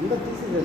అందరు తీసేది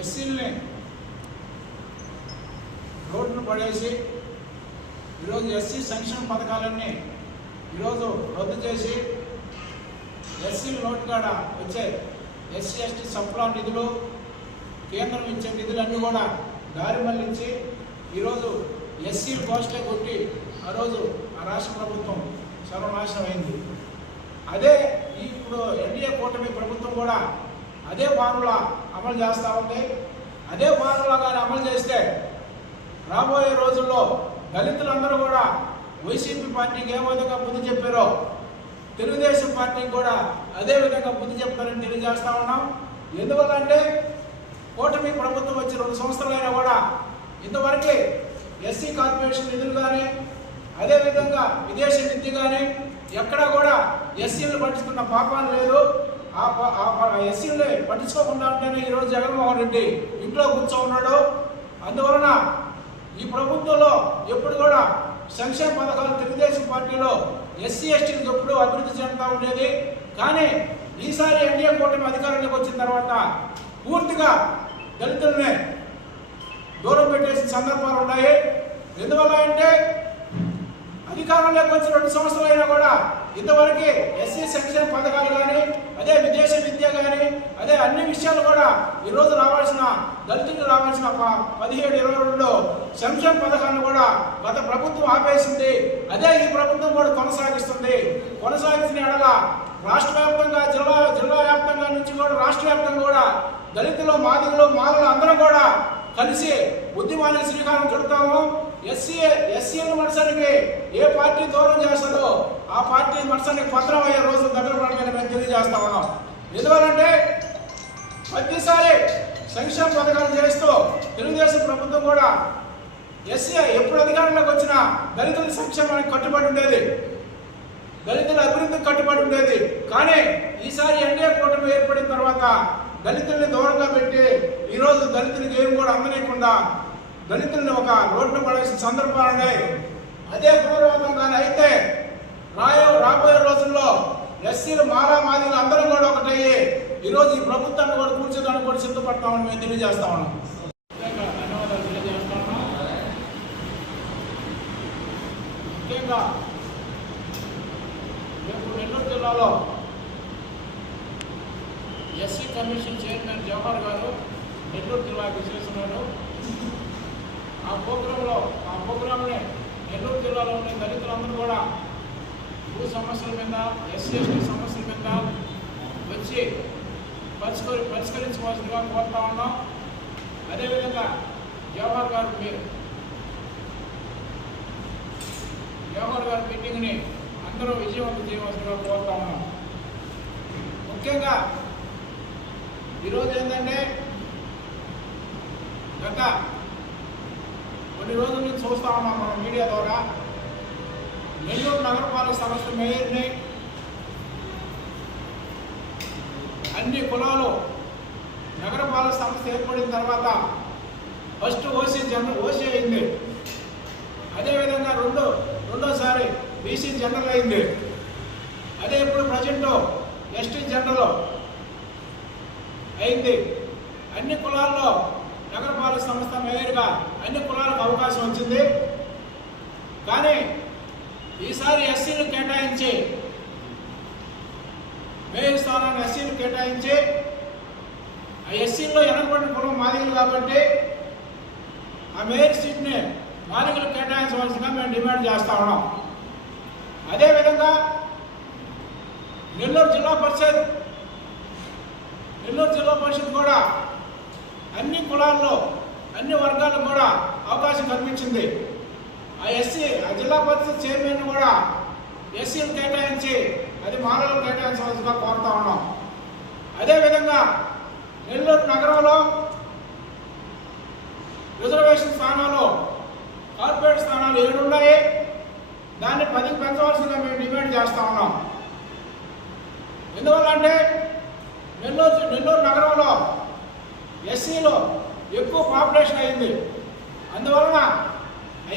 ఎస్సీల్ని రోడ్డును పడేసి ఈరోజు ఎస్సీ సంక్షేమ పథకాలన్నీ ఈరోజు రద్దు చేసి ఎస్సీల నోటు కాడ వచ్చే ఎస్సీ ఎస్టీ సప్లా నిధులు కేంద్రం ఇచ్చే నిధులన్నీ కూడా దారి మళ్లించి ఈరోజు ఎస్సీల కోస్టే కొట్టి ఆ రోజు ఆ రాష్ట్ర ప్రభుత్వం సర్వనాశనం అయింది. అదే ఇప్పుడు ఎన్డీఏ కూటమి ప్రభుత్వం కూడా అదే ఫార్ములా అమలు చేస్తూ ఉంది. అదే ఫార్ములా కానీ అమలు చేస్తే రాబోయే రోజుల్లో దళితులందరూ కూడా వైసీపీ పార్టీకి ఏ విధంగా బుద్ధి చెప్పారో తెలుగుదేశం పార్టీకి కూడా అదే విధంగా బుద్ధి చెప్తారని తెలియజేస్తా ఉన్నాం. ఎందువల్లంటే కూటమి ప్రభుత్వం వచ్చి 2 సంవత్సరాలైనా కూడా ఇంతవరకు ఎస్సీ కార్పొరేషన్ నిధులు కానీ అదేవిధంగా విదేశీ విద్య కానీ ఎక్కడా కూడా ఎస్సీలను పట్టించుకున్న పాపాలు లేదు. ఎస్సీలు పట్టించుకోకుండా ఉంటేనే ఈరోజు జగన్మోహన్ రెడ్డి ఇంట్లో కూర్చోన్నాడు. అందువలన ఈ ప్రభుత్వంలో ఎప్పుడు కూడా సంక్షేమ పథకాలు తెలుగుదేశం పార్టీలో ఎస్సీ ఎస్టీలకు ఎప్పుడు అభివృద్ధి చెందుతూ ఉండేది. కానీ ఈసారి ఎన్డీఏ కూటమి అధికారంలోకి వచ్చిన తర్వాత పూర్తిగా దళితులనే దూరం పెట్టేసిన సందర్భాలు ఉన్నాయి. ఎందువల్ల అంటే అధికారంలోకి వచ్చిన 2 సంవత్సరాలైనా కూడా ఇంతవరకు ఎస్సీ సంక్షేమ పథకాలు కానీ అదే విదేశీ విద్య కానీ అదే అన్ని విషయాలు కూడా ఈరోజు రావాల్సిన దళితులకు రావాల్సిన 17-22 సంక్షేమ పథకాలను కూడా గత ప్రభుత్వం ఆపేసింది. అదే ఈ ప్రభుత్వం కూడా కొనసాగిస్తున్న ఎడల రాష్ట్ర వ్యాప్తంగా జిల్లా వ్యాప్తంగా నుంచి కూడా రాష్ట్ర వ్యాప్తంగా కూడా దళితులు మాదిగలు మాలలు అందరూ కూడా కలిసి ఉద్యమానికి శ్రీకారం చుడతాము. ఎస్సీల మనసానికి ఏ పార్టీ దూరం చేస్తుందో ఆ పార్టీ మనసానికి పత్రం అయ్యే రోజులు దగ్గర పడమని మేము తెలియజేస్తా ఉన్నాం. ఎందువల్లంటే ప్రతిసారి సంక్షేమ పథకాలు చేస్తూ తెలుగుదేశం ప్రభుత్వం కూడా ఎస్సీ ఎప్పుడు అధికారంలోకి వచ్చినా దళితుల సంక్షేమానికి కట్టుబడి ఉండేది, దళితుల అభివృద్ధికి కట్టుబడి ఉండేది. కానీ ఈసారి ఎన్డీఏ కూటమి ఏర్పడిన తర్వాత దళితుల్ని దూరంగా పెట్టి ఈరోజు దళితులకి ఏం కూడా అందనీయకుండా దళితుల్ని ఒక రోడ్డు పడేసిన సందర్భాలు ఉన్నాయి. అదే పునరావృతంగానే అయితే రాబోయే రోజుల్లో ఎస్సీలు మాదిగలు అందరూ కూడా ఒకటయ్యి ఈరోజు ఈ ప్రభుత్వాన్ని కూడా కూర్చోడానికి కూడా సిద్ధపడతామని మేము తెలియజేస్తా ఉన్నాం. ధన్యవాదాలు తెలియజేస్తా ఉన్నాం. ముఖ్యంగా రేపు నెల్లూరు జిల్లాలో ఎస్సీ కమిషన్ చైర్మన్ జవహర్ గారు నెల్లూరు జిల్లాకు చేస్తున్నారు. ఆ ప్రోగ్రాంని నెల్లూరు జిల్లాలో ఉన్న దళితులందరూ కూడా భూ సమస్యల మీద ఎస్సీ ఎస్టీ సమస్యల మీద వచ్చి పరిష్కరించవలసిందిగా కోరుతా ఉన్నాం. అదేవిధంగా జవహర్ గారు మీటింగ్ని అందరూ విజయవంతం చేయవలసిందిగా కోరుతా ఉన్నాం. ముఖ్యంగా ఈరోజు ఏంటంటే గత కొన్ని రోజుల నుంచి చూస్తా ఉన్నాం మనం మీడియా ద్వారా నెల్లూరు నగరపాలక సంస్థ మేయర్ని అన్ని కులాలు నగరపాలక సంస్థ ఏర్పడిన తర్వాత ఫస్ట్ ఓసీ అయింది. అదేవిధంగా రెండోసారి బీసీ జనరల్ అయింది. అదే ఇప్పుడు ప్రజెంట్ ఎస్టీ జనరల్ అయింది. అన్ని కులాల్లో నగరపాలక సంస్థ మేయర్గా అన్ని కులాలకు అవకాశం వచ్చింది. కానీ ఈసారి ఎస్సీలు కేటాయించి మేయర్ స్థానాన్ని ఎస్సీలు కేటాయించి ఆ ఎస్సీల్లో వెనకబడిన కులం మాదిగలు కాబట్టి ఆ మేయర్ సీట్ని మాదిగలు కేటాయించవలసిందిగా మేము డిమాండ్ చేస్తా ఉన్నాం. అదేవిధంగా నెల్లూరు జిల్లా పరిషత్ కూడా అన్ని కులాల్లో అన్ని వర్గాలకు కూడా అవకాశం కల్పించింది. ఆ జిల్లా పరిషత్ చైర్మన్ కూడా ఎస్సీలు కేటాయించి అది మాలలు కేటాయించవలసిందిగా కోరుతా ఉన్నాం. అదేవిధంగా నెల్లూరు నగరంలో రిజర్వేషన్ స్థానాలు కార్పొరేట్ స్థానాలు 7 ఉన్నాయి. దాన్ని 10కి పెంచవలసిందిగా మేము డిమాండ్ చేస్తూ ఉన్నాం. ఎందువల్ల అంటే నెల్లూరు నగరంలో ఎస్సీలో ఎక్కువ పాపులేషన్ అయింది. అందువలన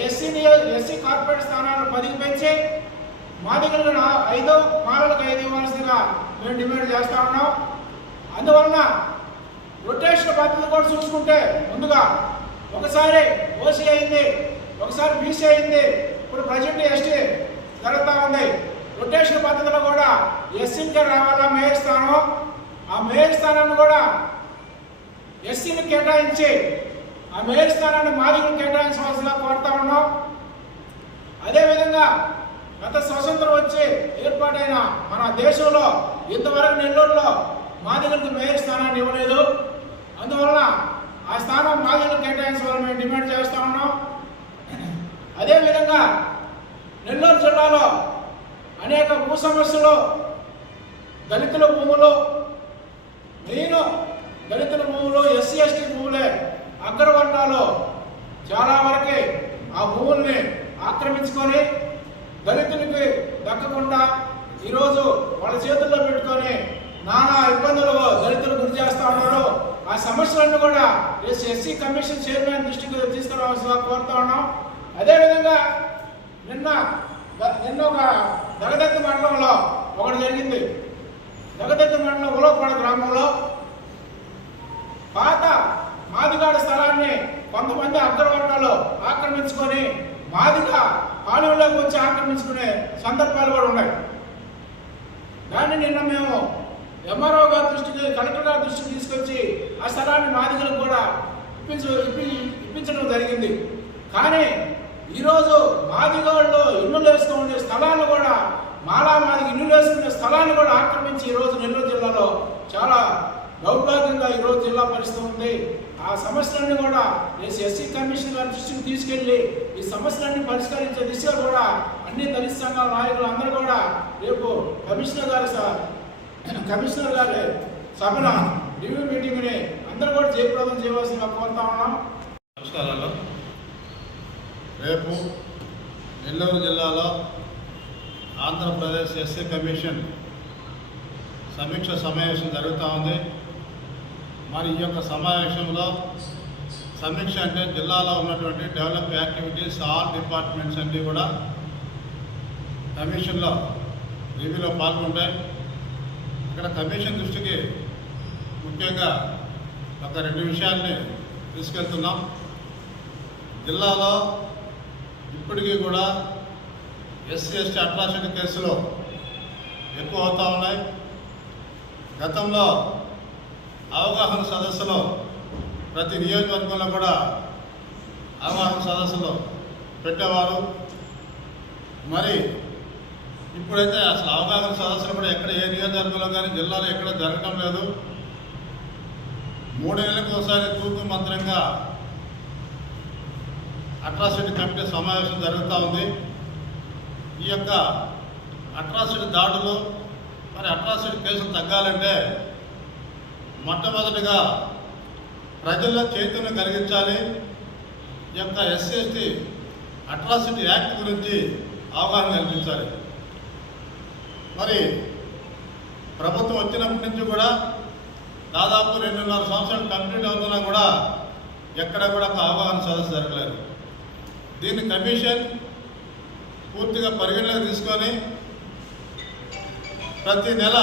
ఎస్సీ కార్పొరేట్ స్థానాలను 10కి పెంచి మాదిగలకు 5, మాలలకు 5 ఇవ్వాల్సిందిగా మేము డిమాండ్ చేస్తూ ఉన్నాం. అందువలన రొటేషన్ పద్ధతి కూడా చూసుకుంటే ముందుగా ఒకసారి ఓసీ అయింది, ఒకసారి బీసీ అయింది, ఇప్పుడు ప్రజెంట్ ఎస్టీ జరుగుతూ ఉంది. రొటేషన్ పద్ధతిలో కూడా ఎస్సీకే రావాలా మేయర్ స్థానం. ఆ మేయర్ స్థానాన్ని కూడా ఎస్సీని కేటాయించి ఆ మేయర్ స్థానాన్ని మాదిగలు కేటాయించవలసిందిగా కోరుతా ఉన్నాం. అదేవిధంగా గత స్వతంత్రం వచ్చి ఏర్పాటైన మన దేశంలో ఇంతవరకు నెల్లూరులో మాదిగలకు మేయర్ స్థానాన్ని ఇవ్వలేదు. అందువలన ఆ స్థానం మాదిగలకు కేటాయించాలని మేము డిమాండ్ చేస్తూ ఉన్నాం. అదేవిధంగా నెల్లూరు జిల్లాలో అనేక భూ సమస్యలు, దళితుల భూములు, దళితుల భూములు, ఎస్సీ ఎస్టీ భూములే అగ్రవర్ణాలు చాలా వరకు ఆ భూముల్ని ఆక్రమించుకొని దళితులకి దక్కకుండా ఈరోజు వాళ్ళ చేతుల్లో పెట్టుకొని నానా ఇబ్బందులు దళితులు గురి చేస్తూ ఉన్నారు. ఆ సమస్యలన్నీ కూడా ఎస్సీ కమిషన్ చైర్మన్ దృష్టికి తీసుకురావాల్సిందిగా కోరుతా ఉన్నాం. అదేవిధంగా నిన్న ఒక దగదత్తి మండలంలో ఒకటి జరిగింది. దగదత్తి మండలం ఉలవపాడు గ్రామంలో పాత మాదిగాడ స్థలాన్ని కొంతమంది అగ్రవర్ణాలు ఆక్రమించుకొని మాదిగా కాలువలోకి వచ్చి ఆక్రమించుకునే సందర్భాలు కూడా ఉన్నాయి. దాన్ని నిన్న మేము ఎంఆర్ఓ గారి దృష్టికి, కలెక్టర్ గారి దృష్టికి తీసుకొచ్చి ఆ స్థలాన్ని మాదిగలకు కూడా ఇప్పించడం జరిగింది. కానీ ఈరోజు మాదిగోళ్ళు ఇల్లు వేసుకునే స్థలాలు కూడా మాదిగ ఇల్లు వేసుకునే స్థలాన్ని కూడా ఆక్రమించి ఈరోజు నెల్లూరు జిల్లాలో చాలా దౌర్భాగ్యంగా ఈరోజు జిల్లా పరిస్థితి ఉంది. ఆ సమస్యలన్నీ కూడా ఎస్సీ కమిషన్ గారి దృష్టికి తీసుకెళ్లి ఈ సమస్యలన్నీ పరిష్కరించే దిశగా కూడా అన్ని దళిత సంఘాల నాయకులు అందరూ కూడా రేపు కమిషనర్ గారి సభల రివ్యూ మీటింగ్ని అందరూ కూడా జయప్రదం చేయవలసిందిగా కోరుతా ఉన్నాం. నమస్కారాలు. రేపు నెల్లూరు జిల్లాలో ఆంధ్రప్రదేశ్ ఎస్సీ కమిషన్ సమీక్ష సమావేశం జరుగుతూ ఉంది. మరి ఈ యొక్క సమావేశంలో సమీక్ష అంటే జిల్లాలో ఉన్నటువంటి డెవలప్ యాక్టివిటీస్ ఆల్ డిపార్ట్మెంట్స్ అన్నీ కూడా కమిషన్లో రివ్యూలో పాల్గొంటాయి. ఇక్కడ కమిషన్ దృష్టికి ముఖ్యంగా ఒక 2 విషయాల్ని తీసుకెళ్తున్నాం. జిల్లాలో ఇప్పటికీ కూడా ఎస్సీ ఎస్టీ అట్రాసిటీ కేసులు ఎక్కువ అవుతూ ఉన్నాయి. గతంలో అవగాహన సదస్సులు ప్రతి నియోజకవర్గంలో కూడా అవగాహన సదస్సులు పెట్టేవారు. మరి ఇప్పుడైతే అసలు అవగాహన సదస్సులు కూడా ఎక్కడ ఏ నియోజకవర్గంలో కానీ జిల్లాలో ఎక్కడ జరగటం లేదు. 3 నెలలకు ఒకసారి తూర్పు మంత్రంగా అట్రాసిటీ కమిటీ సమావేశం జరుగుతూ ఉంది. ఈ యొక్క అట్రాసిటీ దాడులు మరి అట్రాసిటీ కేసులు తగ్గాలంటే మొట్టమొదటిగా ప్రజల్లో చైతన్యం కలిగించాలి. ఈ యొక్క ఎస్సీ ఎస్టీ అట్రాసిటీ యాక్ట్ గురించి అవగాహన కల్పించాలి. మరి ప్రభుత్వం వచ్చినప్పటి నుంచి కూడా దాదాపు 2.5 సంవత్సరాలు కంప్లీట్ అవుతున్నా కూడా ఎక్కడ కూడా ఒక అవగాహన సదస్సు జరగలేదు. దీన్ని కమిషన్ పూర్తిగా పరిగణలోకి తీసుకొని ప్రతి నెల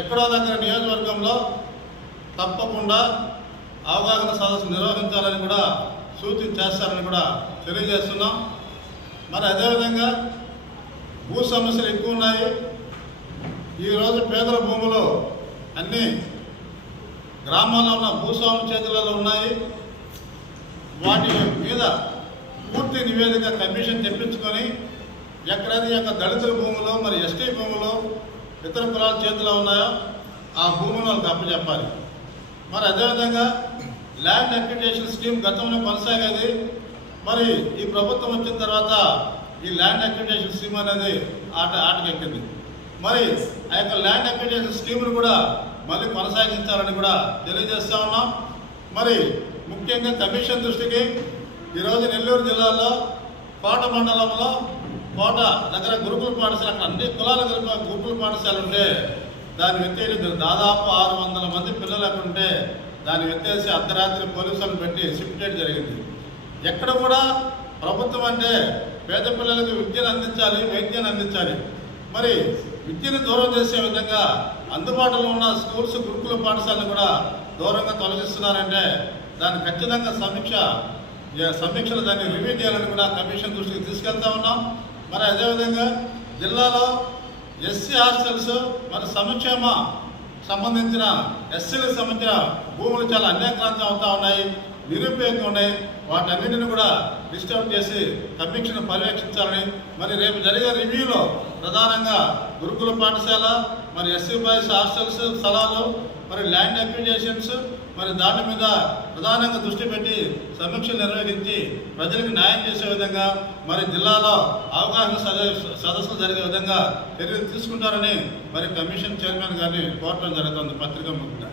ఎక్కడో దగ్గర నియోజకవర్గంలో తప్పకుండా అవగాహన సదస్సు నిర్వహించాలని కూడా సూచించేస్తారని కూడా తెలియజేస్తున్నాం. మరి అదేవిధంగా భూ సమస్యలు ఎక్కువ ఉన్నాయి. ఈరోజు పేదల భూములు అన్నీ గ్రామాల్లో ఉన్న భూస్వామి చేతులలో ఉన్నాయి. వాటి మీద పూర్తి నివేదిక కమిషన్ తెప్పించుకొని ఎక్కడైతే ఈ యొక్క దళితుల భూములు మరి ఎస్టీ భూములు ఇతర కులాల చేతిలో ఉన్నాయో ఆ భూములు వాళ్ళకి అప్పచెప్పాలి. మరి అదేవిధంగా ల్యాండ్ అక్విజిషన్ స్కీమ్ గతంలో కొనసాగేది. మరి ఈ ప్రభుత్వం వచ్చిన తర్వాత ఈ ల్యాండ్ అక్విజిషన్ స్కీమ్ అనేది ఆటకెక్కింది. మరి ఆ యొక్క ల్యాండ్ అక్విజిషన్ స్కీమును కూడా మళ్ళీ కొనసాగించాలని కూడా తెలియజేస్తా ఉన్నాం. మరి ముఖ్యంగా కమిషన్ దృష్టికి ఈరోజు నెల్లూరు జిల్లాలో కోట మండలంలో కోట దగ్గర గురుకుల పాఠశాల, అక్కడ అన్ని కులాల గురుకుల పాఠశాల ఉంటే దాన్ని ఎత్తేసి దాదాపు 600 మంది పిల్లలు అక్కడ ఉంటే దాన్ని ఎత్తేసి అర్ధరాత్రి పోలీసులను పెట్టి షిఫ్ట్ చేయడం జరిగింది. ఎక్కడ కూడా ప్రభుత్వం అంటే పేద పిల్లలకు విద్యను అందించాలి, వైద్యాన్ని అందించాలి. మరి విద్యను దూరం చేసే విధంగా అందుబాటులో ఉన్న స్కూల్స్ గురుకుల పాఠశాలను కూడా దూరంగా తొలగిస్తున్నారంటే దాన్ని ఖచ్చితంగా సమీక్షలు దాన్ని రివ్యూ చేయాలని కూడా కమిషన్ దృష్టికి తీసుకెళ్తా ఉన్నాం. మరి అదేవిధంగా జిల్లాలో ఎస్సీ హాస్టల్స్ మరి సంక్షేమ సంబంధించిన ఎస్సీలకు సంబంధించిన భూములు చాలా అన్యాక్రాంతం అవుతూ ఉన్నాయి, నిరుపయోగంగా ఉన్నాయి. వాటన్నిటిని కూడా డిస్టర్బ్ చేసి కమిషన్ పర్యవేక్షించాలని, మరి రేపు జరిగే రివ్యూలో ప్రధానంగా గురుకుల పాఠశాల, మరి ఎస్సీ బాయ్స్ హాస్టల్స్ స్థలాలు, మరి ల్యాండ్ అక్విజిషన్స్, మరి దాని మీద ప్రధానంగా దృష్టి పెట్టి సమీక్షలు నిర్వహించి ప్రజలకు న్యాయం చేసే విధంగా మరి జిల్లాలో అవగాహన సదస్సులు జరిగే విధంగా చర్యలు తీసుకుంటారని మరి కమిషన్ చైర్మన్ గారిని కోరడం జరుగుతుంది పత్రికా ముఖ్యంగా.